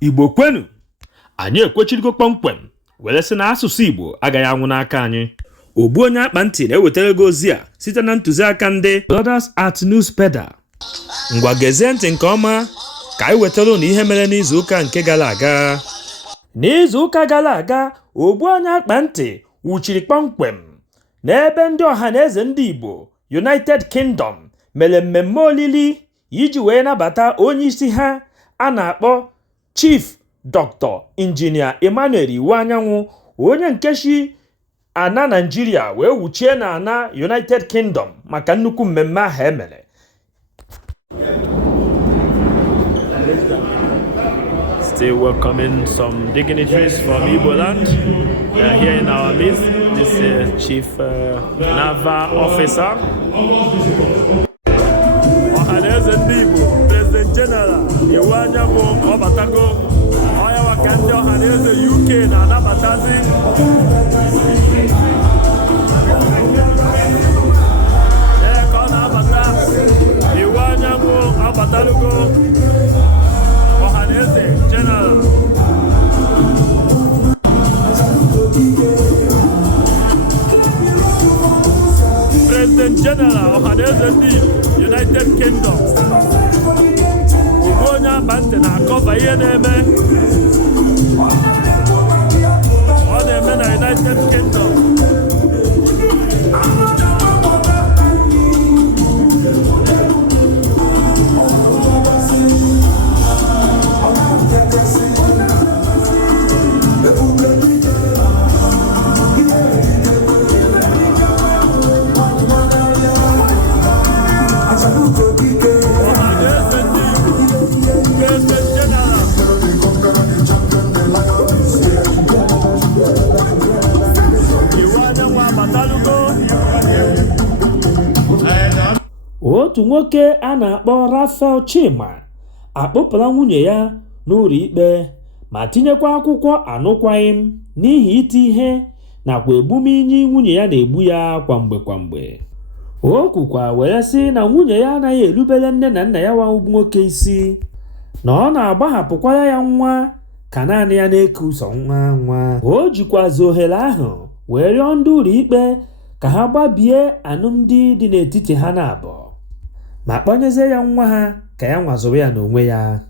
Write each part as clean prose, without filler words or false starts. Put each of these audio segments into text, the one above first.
Igbo kwenu, anyị ekwechirigo kpọmkwem were sị na asụsụ Igbo agaghị anwụ n'aka anyị. Ogbuonyeakpanti na-ewetara gị ozi a site na ntụziaka ndị Brothers at Newspedia. Ngwa gezie ntị nke ọma ka anyị wetara unu ihe mere n'izuụka nke gara aga. N'izuụka gara aga, Ogbuonyeakpanti wuchiri kpọmkwem n'ebe ndị ọha na eze ndị Igbo United Kingdom mere mmemme olili iji wee nabata onye isi ha a na-akpọ Chief Dr. Injinia Emmanuel Iwu-Anyanwụ, onye nkechi ana Nigeria wee wuchie na ana United Kingdom maka nnukwu mmemme ahụ emere. Still welcoming some dignitaries from Igbo land. They are here in our midst. This is Chief Naval Officer. Ọhaneze ndị Igbo, President General Iwu-Anyanwụ ọbatago. Onye waka ndị ọhaneze UK na-anabatazi. Ka ọ na-abata, Iwu-Anyanwụ abatalugo. Ọhaneze General. President General ọhaneze ndị United Kingdom. Ogbuonyeakpanti na-akọva ihe na-eme. Ọ na-eme na United Kingdom. Otu nwoke a na-akpọ Raphael Chima akpụpụla nwunye ya n'ụlọ ikpe ma tinyekwa akwụkwọ anụkwaghịm n'ihi iti ihe nakwa egbuminyi nwunye ya na-egbu ya kwamgbe. O kwukwa were sị na nwunye ya anaghị erubere nne na nna ya nwoke isi, na ọ na-agbahapụkwara ya nwa ka naanị ya na-eku ụzọ nwa. O jikwazi ohere ahụ wee rịọ ndị ụlọ ikpe ka ha gbabie alụmdi dị n'etiti ha na-abụọ ma kpọnyezie ya nwa ha ka ya nwazụrụ ya n'onwe ya.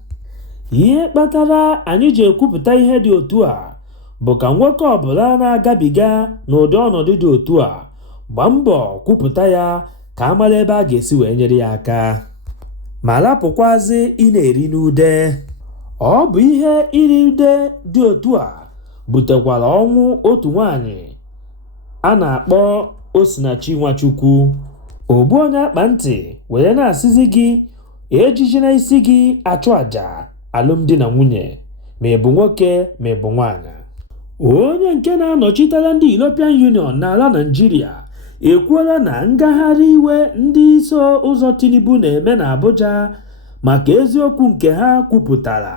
Ihe kpatara anyị ji ekwupụta ihe dị otu a bụ ka nwoke ọbụla na-agabiga n'ụdị ọnọdụ dị otu a gbaa mbọ kwupụta ya ka a mara ebe a ga-esi wee nyere ya aka ma lapụkwazi ị na-eri n'ude. Ọ bụ ihe iri ude dị otu a butekwara ọnwụ otu nwaanyị a na-akpọ Osinachi Nwachukwu. Ogbuonyeakpanti were na-asịzi gị ejiji na isi gị achụ àjà alụmdi na nwunye ma ị bụ nwoke ma ị bụ nwaanyị. Onye nke na-anọchitere ndị European Union n'ala Nigeria ekwuola na ngagharị iwe ndị iso ụzọ Tinubu na-eme na Abuja maka eziokwu nke ha kwupụtara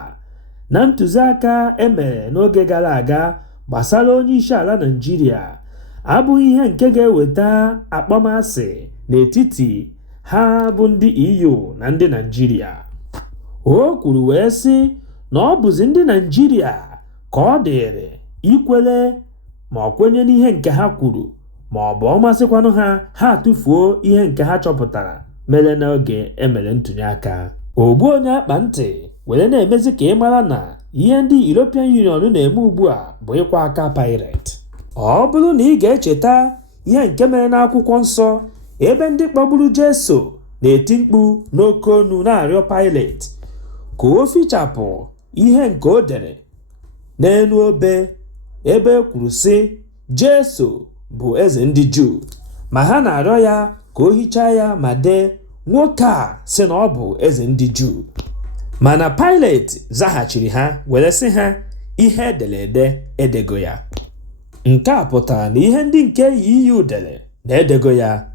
na ntụziaka emere n'oge gara aga gbasara onye isi ala Nigeria abụghị ihe nke ga-eweta akpọmasị n'etiti ha bụ ndị EU na ndị Nigeria. O kwuru wee sị na ọ bụzi ndị Nigeria ka ọ dịrị ikwere ma ọ kwenye n'ihe nke ha kwuru ma ọ bụ ọ masịkwanụ ha atụfuo ihe nke ha chọpụtara mere n'oge emere ntụliaka. Ogbuonyeakpanti were na-emezi ka ị mara na ihe ndị European Union na-eme ugbu a bụ ịkwa aka pirate. Ọ bụrụ na ị ga-echeta ihe nke mere n'akwụkwọ nsọ ebe ndị kpọgburu Jesu na-eti mkpu n'oke onu na-arịọ Pilate ka o fichapụ ihe nke o dere n'elu obe ebe e kwuru sị Jesu bụ eze ndị Juu, ma ha na-arịọ ya ka o hichaa ya ma dee nwoke a sị na ọ bụ eze ndị Juu. Mana Pilate zaghachiri ha were sị ha ihe ederede edego ya. Nke a pụtara na ihe ndị nke EU dere na-edego ya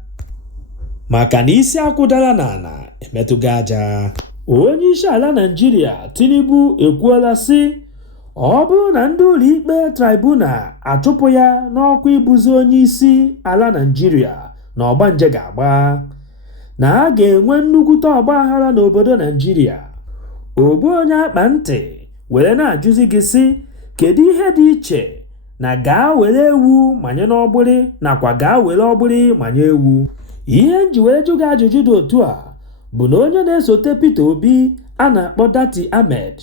maka na isi akwụdara n'ala emetụgo aja. Onye isi ala Nigeria Tinubu ekwuola sị ọ bụrụ na ndị ụlọ ikpe tribunal achụpụ ya n'ọkwa ịbụzi onye isi ala Nigeria na ọgbanje ga-agba, na a ga-enwe nnukwute ọgbaghara n'obodo Nigeria. Ogbuonyeakpanti were na-ajụzi gị sị kedu ihe dị iche na gaa were ewu manye n'ọgbụrị nakwa gaa were ọgbụrị manye ewu. Ihe nji were jụ gị ajụjụ dị otu a bụ na onye na-esote Peter Obi a na-akpọ Dati Ahmed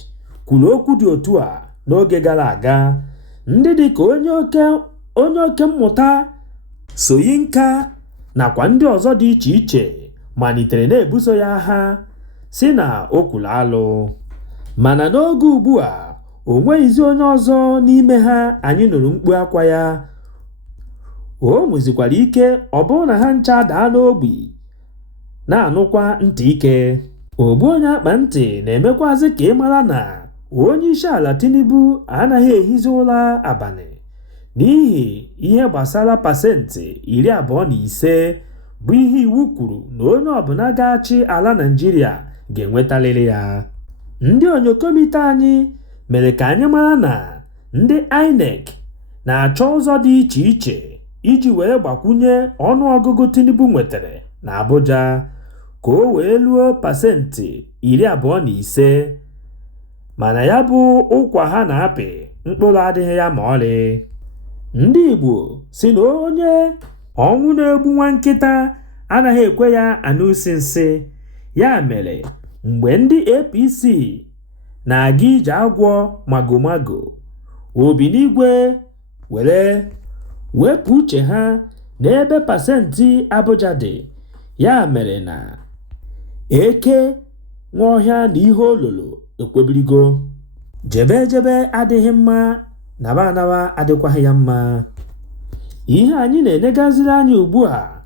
kwuru okwu dị otu a n'oge gara aga. Ndị dị ka onye oke mmụta Soyinka nakwa ndị ọzọ dị iche iche malitere na-ebuso ya agha si na o kwuru alụ, mana n'oge ugbu a o nweghịzi onye ọzọ n'ime ha anyị nụrụ mkpu akwa ya. O nwezikwara ike ọ bụrụ na ha ncha daa n'ogbi na-anụkwa ntị ike. Ogbuonyeakpanti na-emekwazi ka ị mara na onye isi ala Tinubu anaghị ehizi ụra abalị n'ihi ihe gbasara pasentị 25 bụ ihe iwu kwuru na onye ọbụla ga-achị ala Naịjirịa ga-enwetarịrị ya. Ndị onyokomite anyị mere ka anyị mara na ndị INEC na-achọ ụzọ dị iche iche iji wee gbakwunye ọnụọgụgụ Tinubu nwetara na Abuja ka o wee luo pasentị 25, mana ya bụ ụkwa ha na-apị mkpụrụ adịghị ya ma ọlị. Ndị Igbo si na onye ọnwụ na-egbu nwa nkịta anaghị ekwe ya anụsi nsị. Ya mere mgbe ndị APC na-aga ije agwọ magomago, Ogbunigwe were wepụ uche ha n'ebe pasentị Abuja dị. Ya mere na eke nwaọhịa na ihe ololo ekwebirigo. Jebe adịghị mma, naba anaba adịkwaghị ya mma. Ihe anyị na-enegaziri anya ugbu a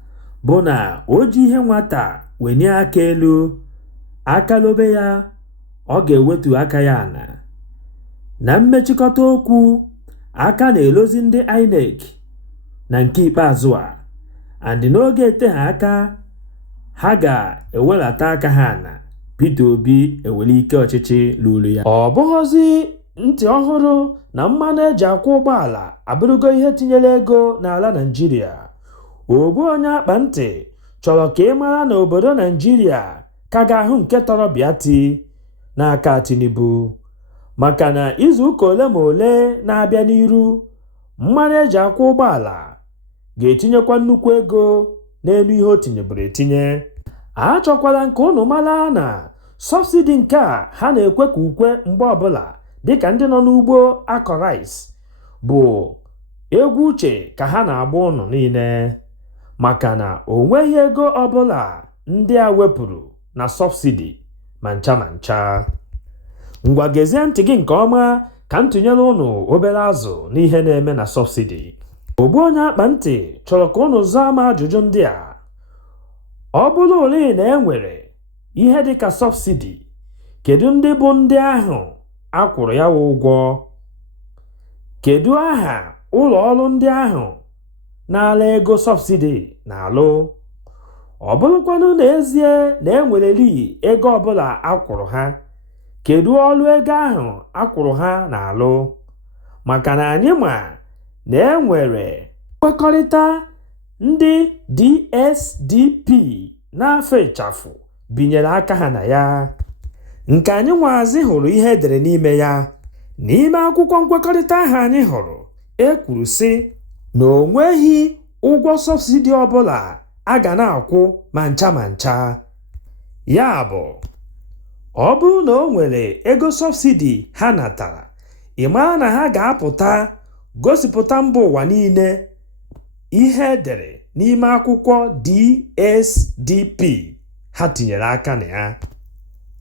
bụ na o ji ihe nwata wenye aka elu, aka lobe ya ọ ga-ewetu aka ya ana. Na mmechikọta okwu, aka na-elozi ndị INEC na nke ikpeazụ a, andị n'oge eteghị aka ha ga-ewelata aka ha ana. Peter Obi ewere ike ọchịchị lụrụ ya. Ọ bụghịzi ntị ọhụrụ na mmanụ eji akwụ ụgbọala abụrụgo ihe tinyere ego n'ala Naịjirịa. Ogbuonyeakpanti chọrọ ka ị mara na obodo Naịjirịa ka ga-ahụ nke tọrọ bịati n'aka Tinubu, maka na izuụka ole ma ole na-abịa n'iru, mmanụ eji akwụ ụgbọala ga-etinyekwa nnukwu ego n'elu ihe o tinyeburu etinye. Achọkwala nke unu mara na sọbsidi nke a ha na-ekwe ka ukwe mgbe ọbụla dịka ndị nọ n'ugbo akọ rice bụ egwu uche ka ha na-agba ụnụ niile, maka na o nweghị ego ọbụla ndị a wepụrụ na sọbsidi ma ncha ma ncha. Ngwa gezie ntị gị nke ọma ka m tụnyere ụnụ obere azụ n'ihe na-eme na sọbsidi. Ogbuonyeakpanti chọrọ ka ụnụ zaa ma ajụjụ ndị a. Ọ bụrụ ole na e nwere ihe dịka sọbsidi, kedu ndị bụ ndị ahụ akwụrụ ya ụgwọ? Kedu aha ụlọ ọrụ ndị ahụ na-ala ego sọbsidi na-alụ? Ọ bụrụkwanụ n'ezie na e nwereli ego ọbụla akwụrụ ha, kedu ọrụ ego ahụ akwụrụ ha na-alụ? Maka na anyị ma na e nwere nkwekọrịta ndị DSDP n'afọ ịchafụ binyere aka ha na ya, nke anyị nwazi hụrụ ihe edere n'ime ya. N'ime akwụkwọ nkwekọrịta ahụ anyị hụrụ, e kwuru sị na o nweghị ụgwọ sọbsidi ọbụla a ga na-akwụ ma ncha ma ncha. Ya bụ, ọ bụrụ na o nwere ego sọbsidi ha natara, ị mara na ha ga-apụta gosipụta mba ụwa niile ihe edere n'ime akwụkwọ DSDP ha tinyere aka na ya.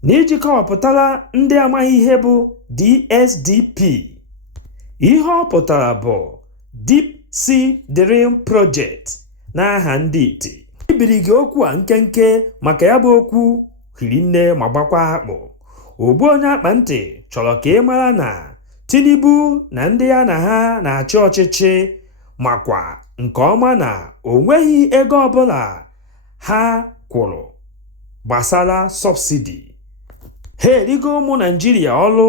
N'iji kọwapụtara ndị amaghị ihe bụ DSDP, ihe ọ pụtara bụ Deep Sea Drilling Project n'aha ndị iti. Ibiri gị okwu a nkenke maka ya bụ okwu hiri nne ma gbakwa akpụ. Ogbuonyeakpanti chọrọ ka ị mara na Tinubu na ndị ya na ha na-achị ọchịchị makwa nke ọma na o nweghị ego ọbụla ha kwụrụ gbasara sọbsidi. Ha erigo ụmụ Naịjirịa ọrụ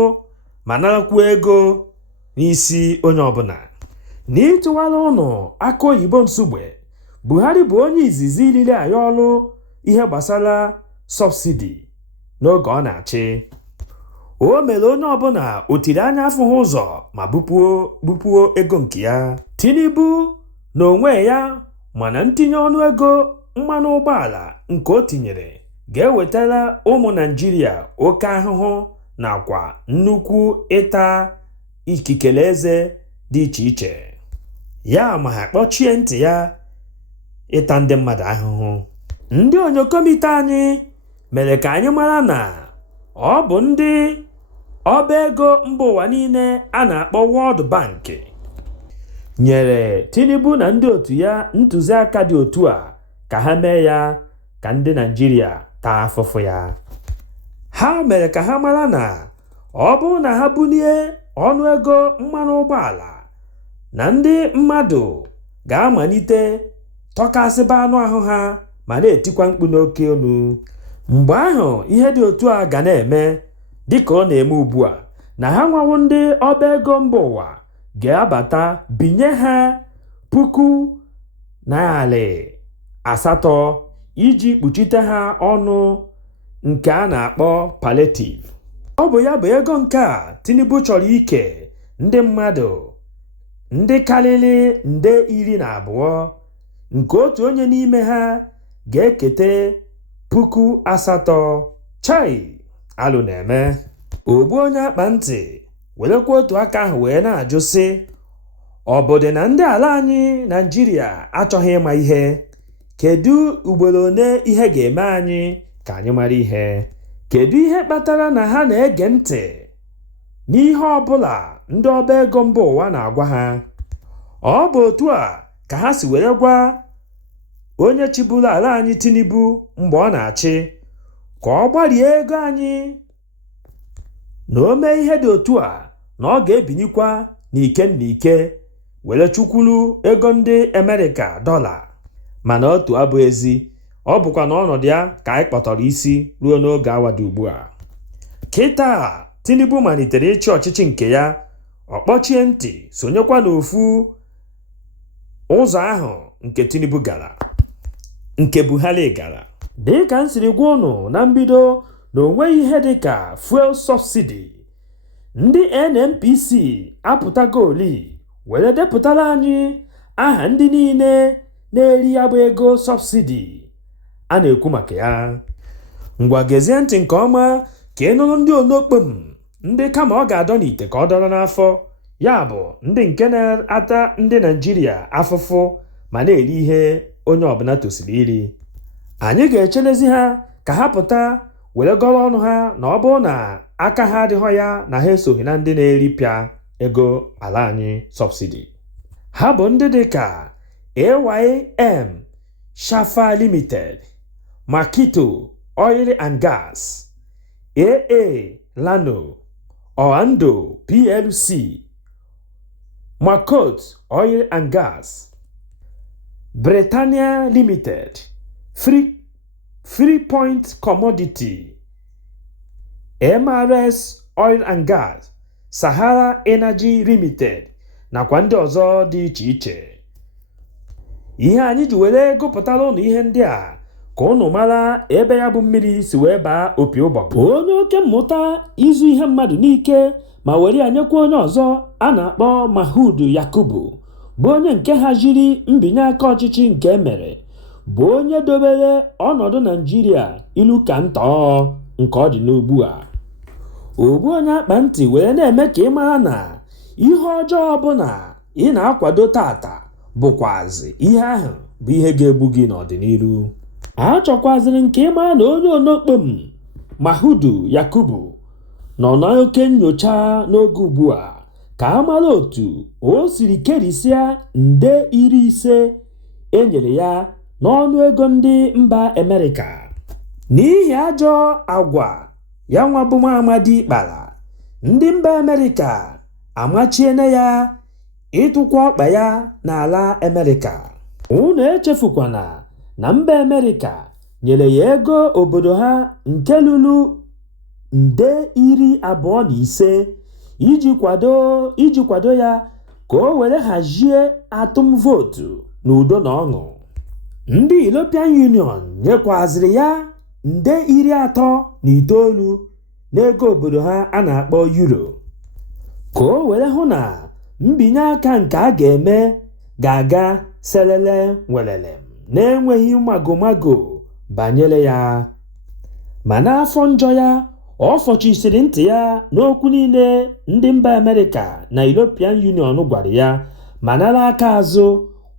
ma narakwa ego n'isi onye ọbụla. N'ịtụwara ụnụ aka oyibo nsugbe, Buhari bụ onye izizi riri anyị ọrụ ihe gbasara sọbsidi n'oge ọ na-achị. o mere onye ọbụla o tiri anya afụghị ụzọ ma bupuo ego nke ya. Tinubu na onwe ya mana ntinye ọnụ ego mmanụ ụgbọala nke o tinyere ga-ewetara ụmụ Naịjirịa oke ahụhụ nakwa nnukwu ịta ikikere eze dị iche iche. Ya ma ha kpọchie ntị ya ịta ndị mmadụ ahụhụ. Ndị onyokomite anyị mere ka anyị mara na ọ bụ ndị ọba ego mba ụwa niile a na-akpọ World Bank nyere Tinubu na ndị otu ya ntụziaka dị otu a ka ha mee ya ka ndị Naịjirịa taa afụfụ ya. Ha mere ka ha mara na ọ bụrụ na ha bulie ọnụego mmanụ ụgbọala na ndị mmadụ ga-amalite tọkasịba anụ ahụ ha ma na-etikwa mkpu n'oke olu. Mgbe ahụ ihe dị otu a ga na-eme dịka ọ na-eme ugbu a, na ha nwawo ndị ọba ego mba ụwa ga-abata binye ha $800 iji kpuchite ha ọnụ nke a na-akpọ palliative. Ọ bụ ya bụ ego nke a Tinubu chọrọ ike ndị mmadụ ndị karịrị nde 12 nke otu onye n'ime ha ga-ekete $8,000. Chai, alụ na-eme. Ogbuonyeakpanti werekwa otu aka ahụ wee na-ajụ sị, ọ bụ dị na ndị ala anyị Naịjirịa achọghị ịma ihe? Kedu ugboro one ihe ga-eme anyị ka anyị mara ihe? Kedu ihe kpatara na ha na-ege ntị n'ihe ọbụla ndị ọba ego mba ụwa na-agwa ha? Ọ bụ otu a ka ha si were gwa onye chịburu ala anyị Tinubu mgbe ọ na-achị ka ọ gbarie ego anyị na o mee ihe dị otu a na ọ ga-ebinikwa n'ike were chukwuru ego ndị Amerịka $. Mana otu abụ ezi, ọ bụkwa n'ọnọdụ ya ka anyị kpọtọrọ isi ruo n'oge awa dị ugbu a. Kịta Tinubu malitere ịchị ọchịchị nke ya, ọ kpọchie ntị sonyekwa n'ofu ụzọ ahụ nke Tinubu gara, nke Buhari gara. Dịka m siri gwa unu na mbido na onweghị ihe dịka fuel subsidy, ndị NNPC apụtagoli were depụtara anyị aha ndị niile na-eri ya bụ ego subsidi a na-ekwu maka ya. Ngwa gezie ntị nke ọma ka ị nụrụ ndị onokpom, ndị kama ọ ga-adọ n'ite ka ọ dọrọ n'afọ, ya bụ ndị nke na-ata ndị Naịjirịa afụfụ ma na-eri ihe onye ọbụla tosiri iri. Anyị ga-echelezi ha ka ha pụta were gọrọ ọnụ ha na ọ bụrụ na aka ha adịghọ ya na ha esoghị na ndị na-eripịa ego ala anyị subsidi. Ha bụ ndị dịka AYM Shafa Limited, Makito Oil and Gas, AA Lano, Oando PLC, Makot Oil and Gas, Britannia Limited, Free Point Commodity, MRS Oil and Gas, Sahara Energy Limited nakwa ndị ọzọ dị iche iche. Ihe anyị ji were gụpụtara ụnụ ihe ndị a ka ụnụ mara ebe ya bụ mmiri si wee baa opi ụgbọgụ. Onye oke mmụta izu ihe mmadụ n'ike ma were ya nyekwa onye ọzọ a na-akpọ Mahudu Yakubu bụ onye nke haziri mbinye aka ọchịchị nke emere, bụ onye dobere ọnọdụ Naịjirịa ilu ka ntọọ nke ọ dị n'ugbu a. Ogbuonyeakpanti wee na-eme ka ị mara na ihe ọjọọ ọbụla ị na-akwado tata bụkwazi ihe ahụ bụ ihe ga-egbu gị n'ọdịnihu. A chọkwaziri nke ị mara na onye onokpom Mahudu Yakubu nọ n'oke nnyocha n'oge ugbu a ka a mara otu o siri kerisịa nde 50 enyere ya n'ọnụ ego ndị mba Amerịka. N'ihi ajọ agwa ya nwa bụ Amadi kpara, ndị mba Amerịka amachiene ya ịtụkwa ọkpa ya n'ala Amerịka. Unu echefukwana na mba Amerịka nyere ya ego obodo ha nke lụrụ nde 25 iji kwado ya ka o were hazie atụm vootu n'udo na ọṅụ. Ndị European Union nyekwaziri ya nde 39 n'ego obodo ha a na-akpọ euro ka o were hụ na mbinye aka nke a ga-eme ga-aga selele welele na-enweghị magomago banyere ya. Ma n'afọ njọ ya, ọ fọchisiri ntị ya n'okwu niile ndị mba Amerịka na European Union gwara ya ma nara aka azụ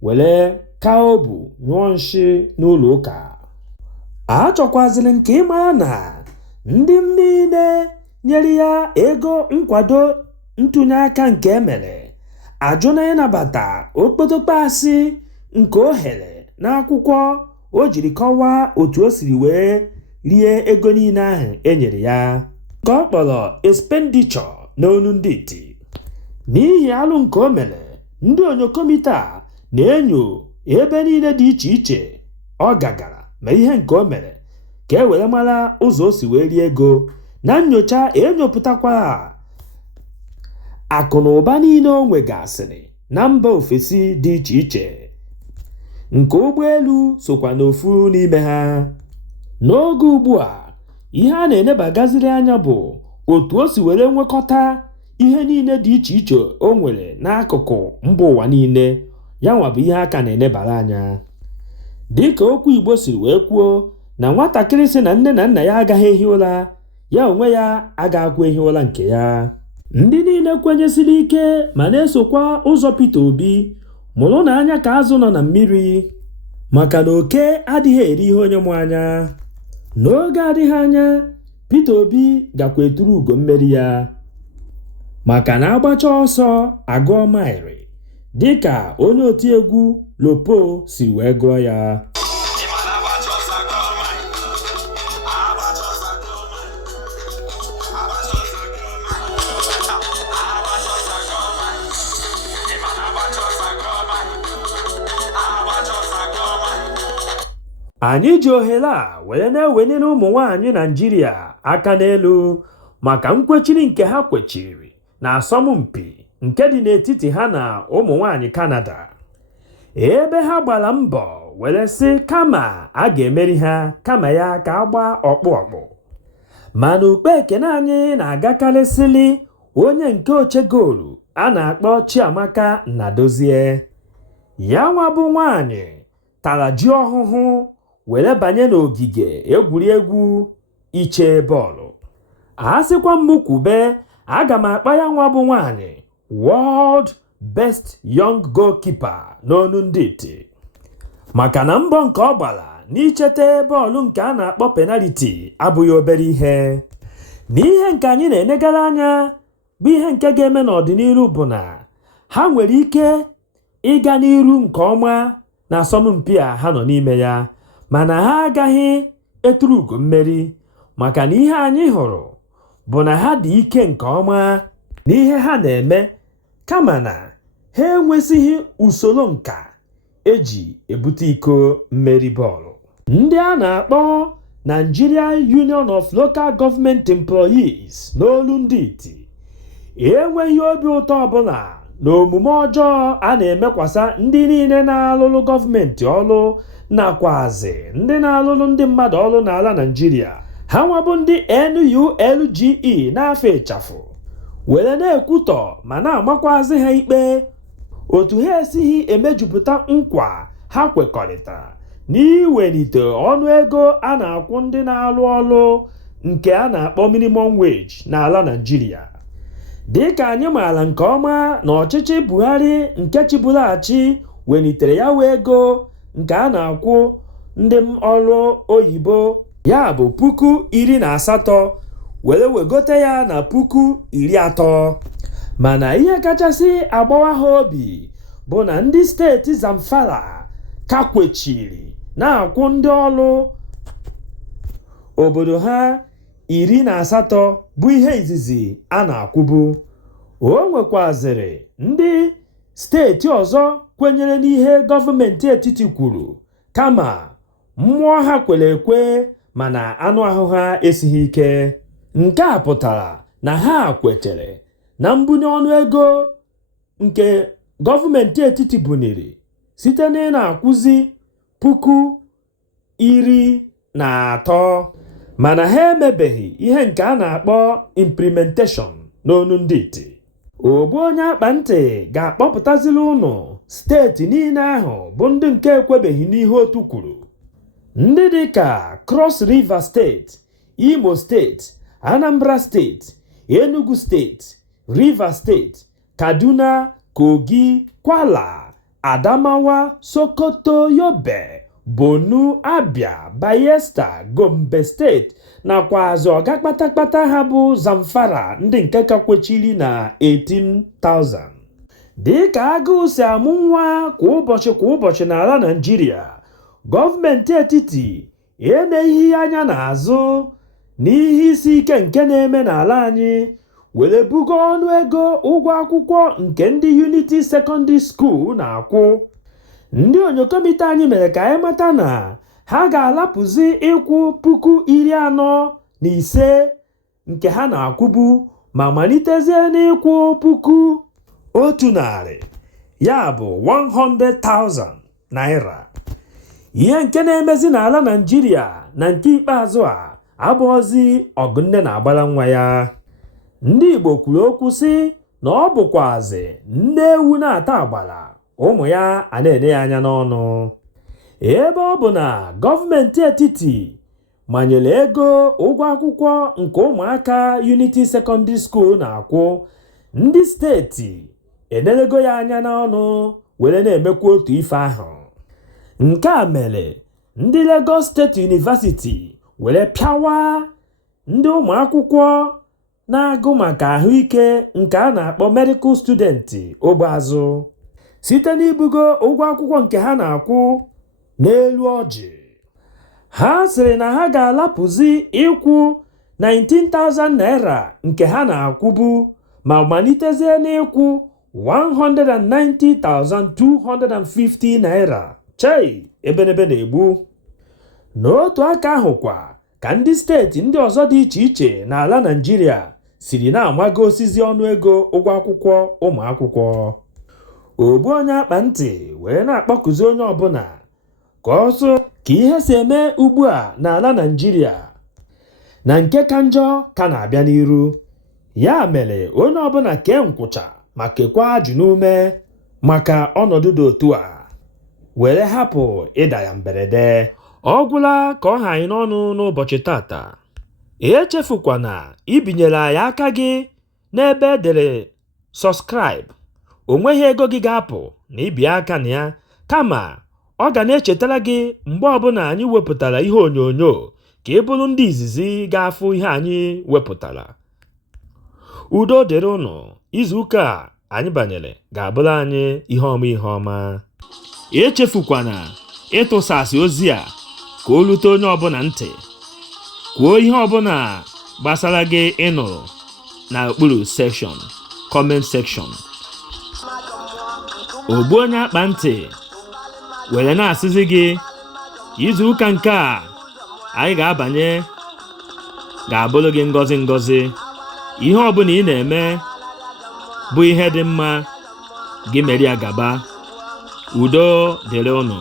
were ka obu nyụọ nshi n'ụlọ ụka. A chọkwazịrị nke ịmara na ndị niile nyere ya ego nkwado ntụnye aka nke emere ajụ na ịnabata okpotokpo asị nke ohere n'akwụkwọ o jiri kọwaa otu o siri wee rie ego niile ahụ enyere ya nke ọ kpọrọ expenditure n'onu ndị iti. N'ihi alụ nke o mere, ndị onyokomite a na-enyo ebe niile dị iche iche ọ gagara ma ihe nke o mere ka e were mara ụzọ o si wee rie ego. Na nnyocha enyopụtakwara akụ na ụba niile o nwegasịrị na mba ofesi dị iche iche, nke ụgbọelu sokwa n'ofu n'ime ha. N'oge ugbu a, ihe a na-enebagaziri anya bụ otu o si were nwekọta ihe niile dị iche iche o nwere n'akụkụ mba ụwa niile, ya nwa bụ ihe aka na-enebara anya. Dịka okwu Igbo siri wee kwuo na nwatakịrị sị na nne na nna ya agaghị ehi ụra, ya onwe ya agaghịkwa ehi ụra nke ya. Ndị niile kwenyesiri ike ma na-esokwa ụzọ Peter Obi mụrụ na anya ka azụ nọ na mmiri, maka na oke adịghị eri ihe onye mụ anya. N'oge adịghị anya, Peter Obi gakwa eturu ugo mmeri ya, maka na agbacha ọsọ agụọ maịrị dịka onye otiegwu Lopo si wee gụọ ya. Anyị ji ohere a were na-ewenere ụmụ nwaanyị Naịjirịa aka n'elu maka nkwechiri nke ha kwechiri na asọmpi nke dị n'etiti ha na ụmụ nwaanyị Kanada, ebe ha gbara mbọ were sị kama a ga-emeri ha kama ya ka agba ọkpụ ọkpụ. Mana ukpe ekene anyị na-agakarịsịlị onye nke oche goolu a na-akpọ Chiamaka Nnadozie. Ya nwa bụ nwaanyị tara ji ọhụhụ were banye n'ogige egwuregwu iche bọọlụ. A sịkwa m kwube, aga m akpa ya nwa bụ nwaanyị World Best Young Goalkeeper n'onu ndị iti, maka na mbọ nke ọ gbara n'ichete bọọlụ nke a na-akpọ penaliti abụghị obere ihe. N'ihe nke anyị na-enegara anya bụ ihe nke ga-eme n'ọdịnihu bụ na ha nwere ike ịga n'iru nke ọma na asọmpi a ha nọ n'ime ya, mana ha agaghị eturu ugo mmeri, maka na ihe anyị hụrụ bụ na ha dị ike nke ọma n'ihe ha na-eme, kama na ha enwesịghị usoro nka eji ebute iko mmeri bọọlụ. Ndị a na-akpọ Nigeria Union of Local Government Employees n'olu ndị iti enweghị obi ụtọ ọbụla na omume ọjọọ a na-emekwasa ndị niile na-alụlụ gọọmenti ọlụ nakwazi ndị na-alụlụ ndị mmadụ ọlụ n'ala Naịjirịa. Ha nwabụ ndị NULGE n'afọ ịchafụ were na-ekwutọ ma na-amakwazi ha ikpe otu ha esighị emejupụta nkwa ha kwekọrịtara n'iwelite ọnụ ego a na-akwụ ndị na-alụ ọlụ nke a na-akpọ minimum wage n'ala Naịjirịa. Dịka anyị maara nke ọma na ọchịchị Buhari nke chibụlaghachi welitere ya wee ego nke a na-akwụ ndị ọrụ oyibo, ya bụ 18,000 were wegote ya na 30,000. Mana ihe kachasị agbawa ha obi bụ na ndị steeti Zamfara ka kwechiri na-akwụ ndị ọrụ obodo ha 18 bụ ihe izizi a na-akwụbu. O nwekwazịrị ndị steeti ọzọ kwenyere n'ihe gọọmenti etiti kwuru, kama mmụọ ha kwere ekwe mana anụ ahụ ha esighị ike. Nke a pụtara na ha kwetere na mbunye ọnụ ego nke gọọmenti etiti buniri site na na-akwụzi 13,000, mana ha emebeghị ihe nke a na-akpọ implementation n'onu ndị iti. Ogbuonyeakpanti ga-akpọpụtazili ụnụ steeti niile ahụ bụ ndị nke ekwebeghị n'ihe otu kwuru. Ndị dịka Cross River steeti, Imo steeti, Anambra steeti, Enugu steeti, Rivers steeti, Kaduna, Kogi, Kwara, Adamawa, Sokoto, Yobe, Borno, Abia, Bayelsa, Gombe steeti nakwa ọga kpatakpata ha bụ Zamfara ndị nke ka kwechiri na 18,000. Dịka agụụ si amụ nwa kwa ụbọchị n'ala Naịjirịa, gọọmenti etiti eneghị anya n'azụ n'ihe isi ike nke na-eme n'ala anyị were bugo ọnụego ụgwọ akwụkwọ nke ndị Unity Secondary School na-akwụ. Ndị onyokomite anyị mere ka anyị mata na ha ga-alapụzi ịkwụ 45,000 nke ha na-akwụbu ma malitezie n'ịkwụ 100,000, ya bụ 100,000 naira. Ihe nke na-emezi n'ala Naịjirịa na nke ikpeazụ a abụghịzi ọgụ nne na-agbara nwa ya. Ndị Igbo kwuru okwu sị na ọ bụkwazi nne ewu na-ata agbara ụmụ ya a na-ene ya anya n'ọnụ. Ebe ọ bụ na gọọmenti etiti manyere ego ụgwọ akwụkwọ nke ụmụaka Unity Secondary School na-akwụ, ndị steeti enerego ya anya n'ọnụ were na-emekwa otu ife ahụ. Nke a mere ndị Lagos State University were pịawa ndị ụmụ akwụkwọ na-agụ maka ahụike nke a na-akpọ medical student ogbeazụ site n'ibugo ụgwọ akwụkwọ nke ha na-akwụ n'elu ọjị. Ha sịrị na ha ga-alapụzi ịkwụ 19,000 naira nke ha na-akwụbu ma malitezie n'ịkwụ 190,250 naira. Chei, ebenebe na-egbu. N'otu aka ahụkwa ka ndị steeti ndị ọzọ dị iche iche n'ala Naịjirịa siri na-amago osizi ọnụego ụgwọ akwụkwọ ụmụ akwụkwọ. Ogbuonyeakpanti wee na-akpọkuzi onye ọbụla ka ọsọ ka ihe si eme ugbu a n'ala Naịjirịa na nke ka njọ ka na-abịa n'iru. Ya mere onye ọbụla kee nkwụcha ma kekwa ajụ n'ume maka ọnọdụ dị otu a were hapụ ịda ya mberede. Ọ gwụla ka ọ ha anyị n'ọnụ n'ụbọchị tata. Echefukwana ibinyere anyị aka gị n'ebe edere subscribe. O nweghị ego gị ga-apụ na ibi aka na ya, kama ọ ga na-echetara gị mgbe ọbụla anyị wepụtara ihe onyonyo ka ị bụrụ ndị izizi ga-afụ ihe anyị wepụtara. Udo dịrị ụnụ. Izuụka anyị banyere ga-abụrụ anyị ihe ọma. Echefukwana ịtụsasị ozi a ka o lute onye ọbụla ntị. Kwuo ihe ọbụla gbasara gị ịnụrụ n'okpuru section comment section. Ogbuonyeakpanti were na-asịzi gị izuụka nke a anyị ga-abanye ga-abụrụ gị ngọzi. Ihe ọbụla ị na-eme bụ ihe dị mma, gị mere ya gaba. Udo dịrị ụnụ.